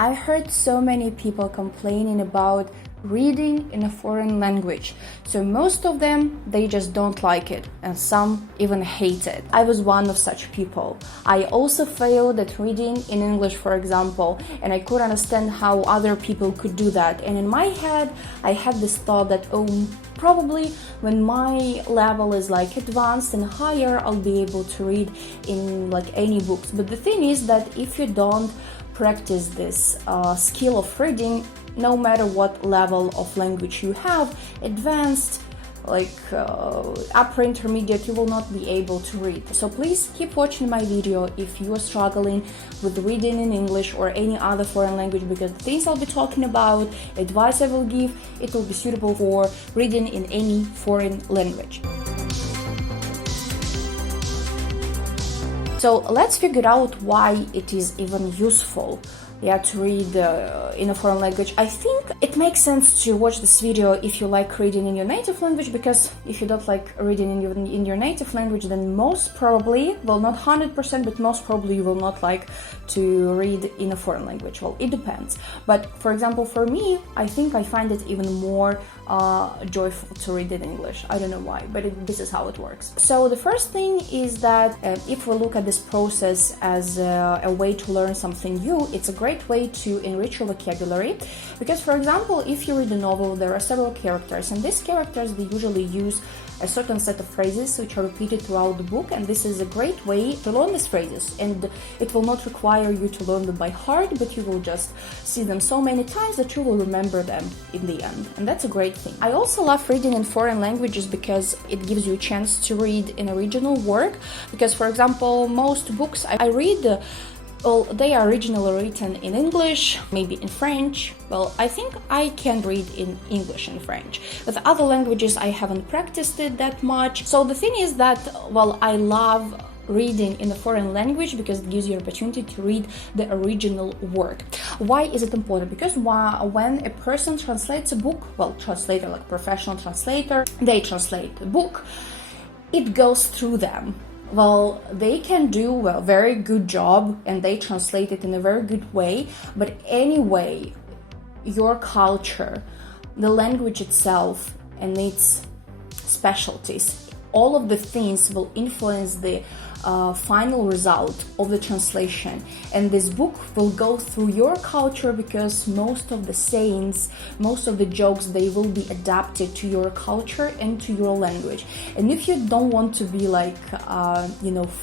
I heard so many people complaining about reading in a foreign language. So most of them, they just don't like it, and some even hate it. I was one of such people. I also failed at reading in English, for example, and I couldn't understand how other people could do that. And in my head, I had this thought that, probably when my level is like advanced and higher, I'll be able to read in like any books. But the thing is that if you don't practice this skill of reading, no matter what level of language you have, advanced, like upper intermediate, you will not be able to read. So please keep watching my video if you are struggling with reading in English or any other foreign language, because the things I'll be talking about, advice I will give, it will be suitable for reading in any foreign language. So let's figure out why it is even useful to read in a foreign language. I think it makes sense to watch this video if you like reading in your native language, because if you don't like reading in your native language, then most probably, well, not 100%, but most probably you will not like to read in a foreign language. Well, it depends. But for example, for me, I think I find it even more joyful to read in English. I don't know why, but this is how it works. So the first thing is that if we look at this process as a way to learn something new, it's a great way to enrich your vocabulary. Because for example, if you read a novel, there are several characters, and these characters, they usually use a certain set of phrases which are repeated throughout the book, and this is a great way to learn these phrases. And it will not require you to learn them by heart, but you will just see them so many times that you will remember them in the end, and that's a great thing. I also love reading in foreign languages because it gives you a chance to read in original work. Because for example, most books I read, they are originally written in English, maybe in French. Well, I think I can read in English and French. With other languages, I haven't practiced it that much. So the thing is that, well, I love reading in a foreign language because it gives you an opportunity to read the original work. Why is it important? Because when a person translates a book, well, translator, like professional translator, they translate the book, it goes through them. Well, they can do a very good job and they translate it in a very good way, but anyway, your culture, the language itself and its specialties, all of the things will influence the final result of the translation. And this book will go through your culture because most of the sayings, most of the jokes, they will be adapted to your culture and to your language. And if you don't want to be like,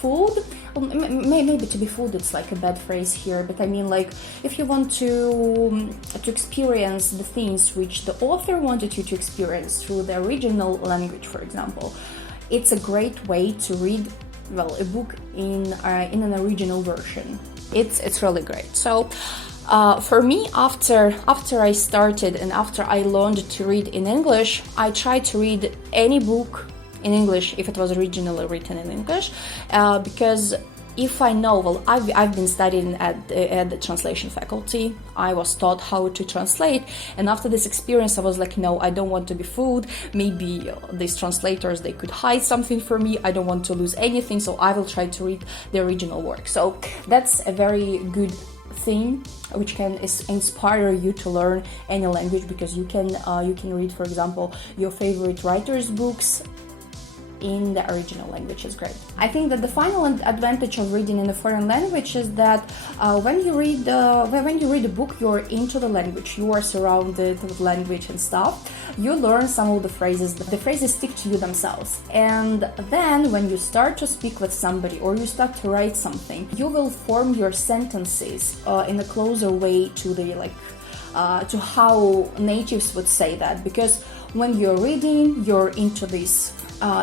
fooled, well, maybe to be fooled, it's like a bad phrase here, but I mean, like, if you want to experience the things which the author wanted you to experience through the original language, for example, it's a great way to read, well, a book in an original version. It's really great. So for me, after I started and after I learned to read in English, I tried to read any book in English if it was originally written in English, because if I know, well, I've been studying at the translation faculty. I was taught how to translate, and after this experience, I was like, no, I don't want to be fooled. Maybe these translators, they could hide something from me. I don't want to lose anything, so I will try to read the original work. So that's a very good thing which can inspire you to learn any language, because you can read, for example, your favorite writers' books in the original language. Is great. I think that the final advantage of reading in a foreign language is that when you read a book, you're into the language, you are surrounded with language and stuff. You learn some of the phrases. The phrases stick to you themselves, and then when you start to speak with somebody or you start to write something, you will form your sentences in a closer way to the to how natives would say that, because when you're reading, you're into this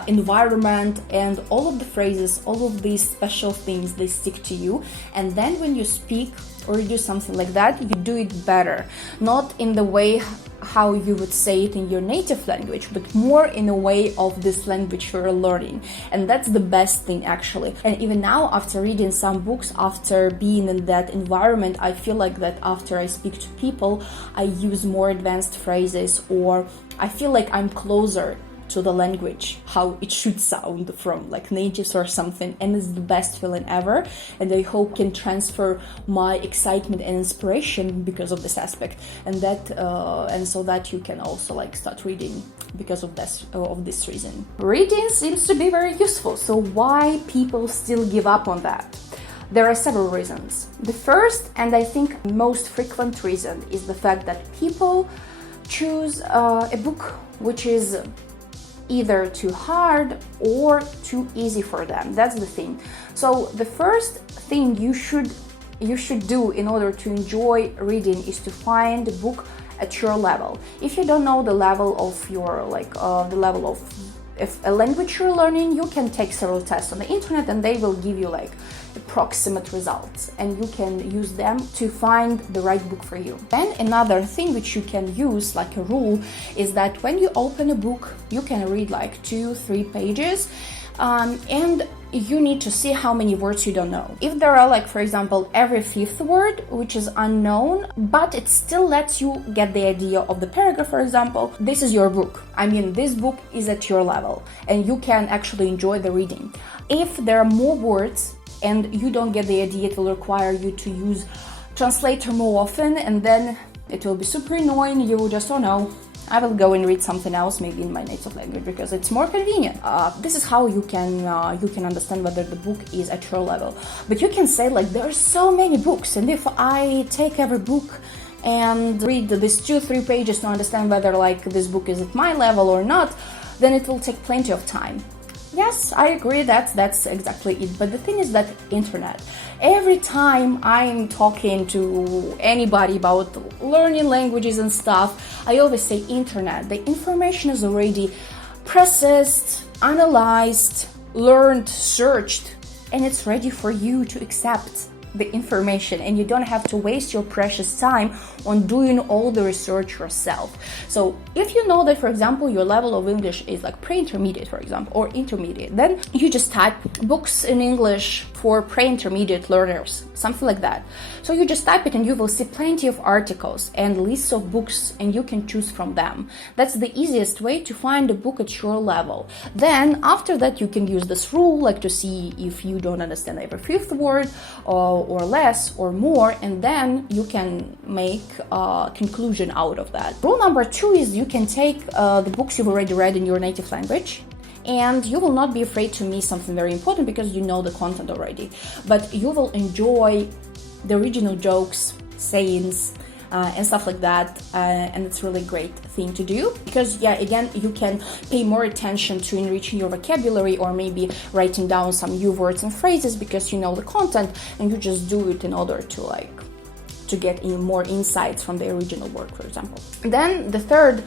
environment, and all of the phrases, all of these special things, they stick to you. And then when you speak or you do something like that, you do it better, not in the way how you would say it in your native language, but more in a way of this language you're learning. And that's the best thing, actually. And even now, after reading some books, after being in that environment, I feel like that after I speak to people, I use more advanced phrases, or I feel like I'm closer to the language, how it should sound from like natives or something, and it's the best feeling ever. And I hope can transfer my excitement and inspiration because of this aspect, and so that you can also like start reading because of this reason. Reading seems to be very useful, so why people still give up on that? There are several reasons. The first, and I think most frequent reason, is the fact that people choose a book which is either too hard or too easy for them. That's the thing. So the first thing you should do in order to enjoy reading is to find a book at your level. If you don't know the level of your the level of if a language you're learning, you can take several tests on the internet and they will give you like approximate results, and you can use them to find the right book for you. Then another thing which you can use like a rule is that when you open a book, you can read like 2-3 pages, and you need to see how many words you don't know. If there are like, for example, every fifth word which is unknown, but it still lets you get the idea of the paragraph, for example, this is your book. I mean, this book is at your level and you can actually enjoy the reading. If there are more words and you don't get the idea, it will require you to use translator more often, and then it will be super annoying. You will just, oh no, I will go and read something else, maybe in my native language, because it's more convenient. This is how you can understand whether the book is at your level. But you can say like, there are so many books, and if I take every book and read these 2-3 pages to understand whether like this book is at my level or not, then it will take plenty of time. Yes, I agree, that's exactly it. But the thing is that internet, every time I'm talking to anybody about learning languages and stuff, I always say internet. The information is already processed, analyzed, learned, searched, and it's ready for you to accept the information, and you don't have to waste your precious time on doing all the research yourself. So if you know that, for example, your level of English is like pre-intermediate, for example, or intermediate, then you just type books in English for pre-intermediate learners, something like that. So you just type it and you will see plenty of articles and lists of books, and you can choose from them. That's the easiest way to find a book at your level. Then after that, you can use this rule like to see if you don't understand every fifth word or less or more, and then you can make a conclusion out of that. Rule number 2 is you can take the books you've already read in your native language, and you will not be afraid to miss something very important because you know the content already, but you will enjoy the original jokes, sayings, and stuff like that, and it's really great thing to do because, yeah, again, you can pay more attention to enriching your vocabulary or maybe writing down some new words and phrases because you know the content, and you just do it in order to get in more insights from the original work, for example. Then the third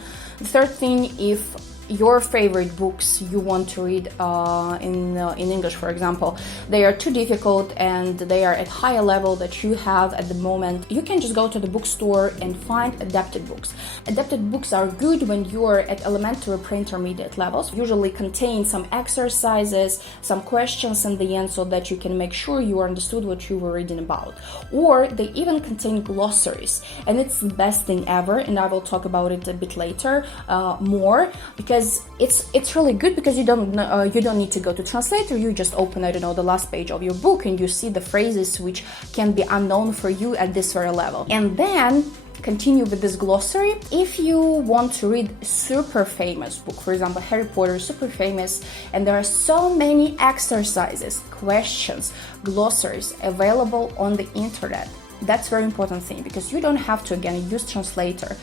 thing, if your favorite books you want to read in English, for example, they are too difficult and they are at higher level that you have at the moment, you can just go to the bookstore and find adapted books. Adapted books are good when you are at elementary pre-intermediate levels, usually contain some exercises, some questions in the end so that you can make sure you understood what you were reading about. Or they even contain glossaries, and it's the best thing ever, and I will talk about it a bit later more, because it's really good because you don't need to go to translator. You just open, I don't know, the last page of your book and you see the phrases which can be unknown for you at this very level. And then continue with this glossary. If you want to read a super famous book, for example, Harry Potter is super famous, and there are so many exercises, questions, glossaries available on the internet. That's very important thing because you don't have to again use translator.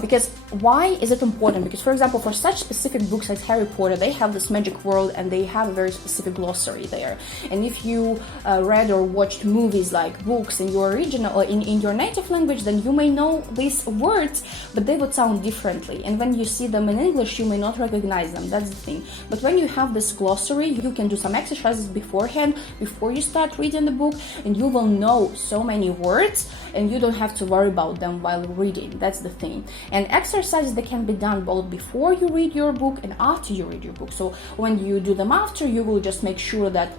Because why is it important? Because, for example, for such specific books like Harry Potter, they have this magic world and they have a very specific glossary there. And if you read or watched movies like books in your original in your native language, then you may know these words, but they would sound differently. And when you see them in English, you may not recognize them. That's the thing. But when you have this glossary, you can do some exercises beforehand, before you start reading the book, and you will know so many words and you don't have to worry about them while reading. That's the thing. And exercises that can be done both before you read your book and after you read your book. So when you do them after, you will just make sure that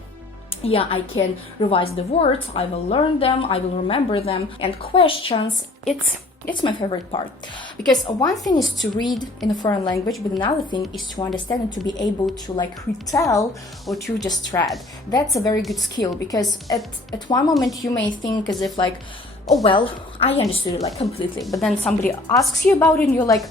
yeah, I can revise the words, I will learn them, I will remember them. And questions, it's my favorite part, because one thing is to read in a foreign language, but another thing is to understand and to be able to like retell what you just read. That's a very good skill, because at one moment you may think as if like, oh well, I understood it like completely, but then somebody asks you about it and you're like,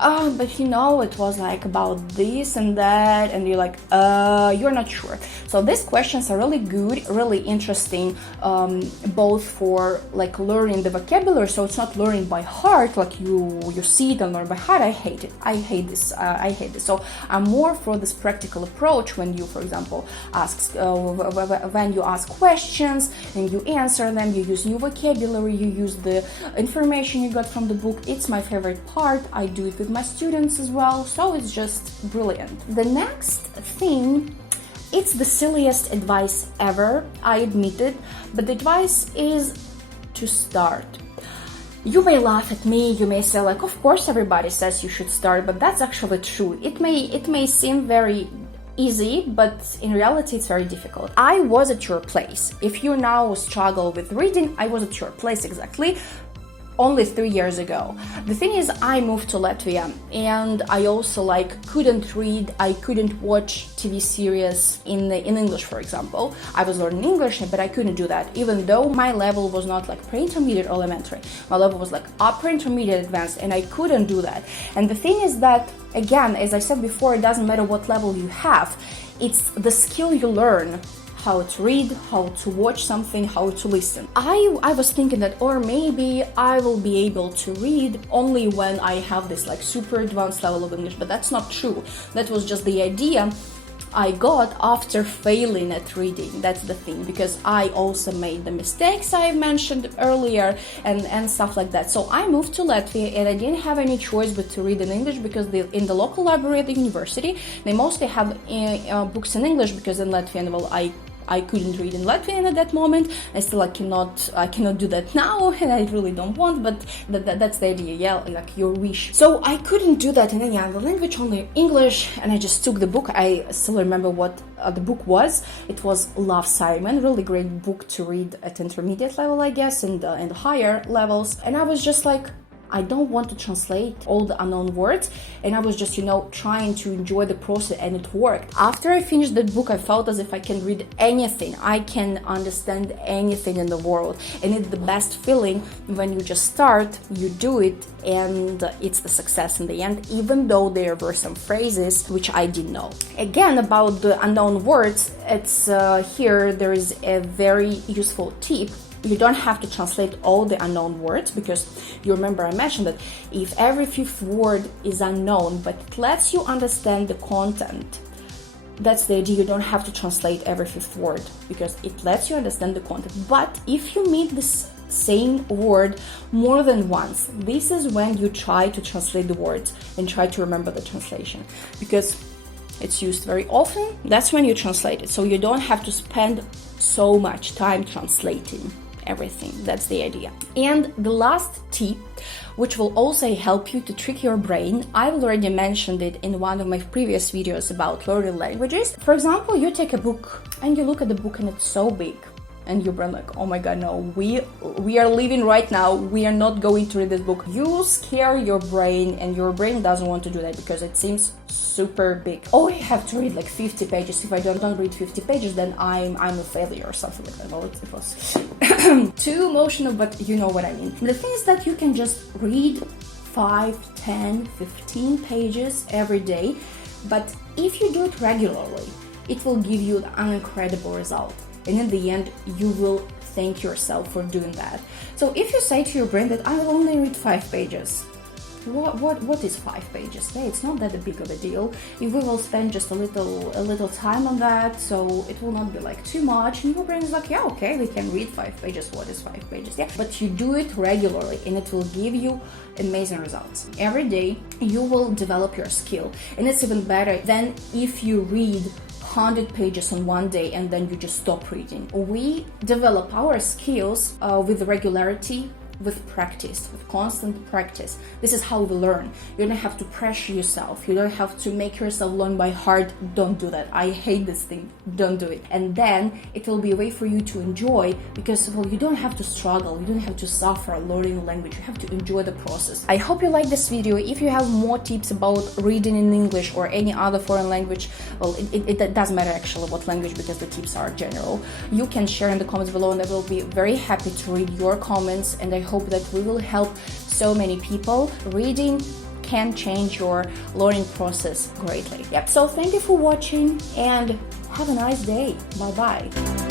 but it was like about this and that, and you're like, you're not sure. So these questions are really good, really interesting, both for like learning the vocabulary, so it's not learning by heart, like you see it and learn by heart. I hate it. I hate this. So I'm more for this practical approach when you, for example, when you ask questions and you answer them, you use new vocabulary, you use the information you got from the book. It's my favorite part. I do it with my students as well, so it's just brilliant. The next thing, it's the silliest advice ever, I admit it, but the advice is to start. You may laugh at me, you may say like, of course everybody says you should start, but that's actually true. It may seem very easy, but in reality it's very difficult. I was at your place. If you now struggle with reading, I was at your place exactly. Only 3 years ago. The thing is, I moved to Latvia and I also couldn't read, I couldn't watch TV series in English, for example. I was learning English, but I couldn't do that, even though my level was not like pre-intermediate elementary. My level was like upper intermediate advanced, and I couldn't do that. And the thing is that, again, as I said before, it doesn't matter what level you have, it's the skill you learn. How to read, how to watch something, how to listen. I was thinking that, or maybe I will be able to read only when I have this like super advanced level of English, but that's not true. That was just the idea I got after failing at reading. That's the thing, because I also made the mistakes I mentioned earlier and stuff like that. So I moved to Latvia and I didn't have any choice but to read in English, because in the local library at the university, they mostly have books in English, because in Latvian, well, I couldn't read in Latvian at that moment. I still I cannot do that now, and I really don't want, but that's the idea, yeah, like your wish. So I couldn't do that in any other language, only English, and I just took the book. I still remember what the book was. It was Love, Simon, really great book to read at intermediate level, I guess, and higher levels. And I was just like, I don't want to translate all the unknown words, and I was just, trying to enjoy the process, and it worked. After I finished that book, I felt as if I can read anything, I can understand anything in the world, and it's the best feeling when you just start, you do it, and it's the success in the end, even though there were some phrases which I didn't know. Again, about the unknown words, it's here there is a very useful tip. You don't have to translate all the unknown words, because you remember I mentioned that if every fifth word is unknown, but it lets you understand the content, that's the idea. You don't have to translate every fifth word, because it lets you understand the content. But if you meet this same word more than once, this is when you try to translate the words and try to remember the translation, because it's used very often. That's when you translate it, so you don't have to spend so much time translating everything. That's the idea. And the last tip, which will also help you to trick your brain, I've already mentioned it in one of my previous videos about learning languages. For example, you take a book and you look at the book and it's so big, and your brain like, oh my god, no, we are leaving right now, we are not going to read this book. You scare your brain, and your brain doesn't want to do that because it seems super big. Oh, I have to read like 50 pages. If I don't read 50 pages, then I'm a failure or something like that. Well, it was too emotional, but you know what I mean. The thing is that you can just read 5, 10, 15 pages every day, but if you do it regularly, it will give you an incredible result. And in the end, you will thank yourself for doing that. So if you say to your brain that I will only read 5 pages, what is 5 pages? Yeah, it's not that big of a deal. If we will spend just a little time on that, so it will not be like too much, and your brain is like, yeah, okay, we can read 5 pages. What is 5 pages? Yeah, but you do it regularly, and it will give you amazing results. Every day, you will develop your skill, and it's even better than if you read 100 pages on one day and then you just stop reading. We develop our skills with regularity with practice, with constant practice. This is how we learn. You don't have to pressure yourself. You don't have to make yourself learn by heart. Don't do that. I hate this thing. Don't do it. And then it will be a way for you to enjoy, because, well, you don't have to struggle. You don't have to suffer learning a language. You have to enjoy the process. I hope you like this video. If you have more tips about reading in English or any other foreign language, well, it doesn't matter actually what language, because the tips are general. You can share in the comments below, and I will be very happy to read your comments, and I hope that we will help so many people. Reading can change your learning process greatly. Yep, so thank you for watching and have a nice day. Bye bye.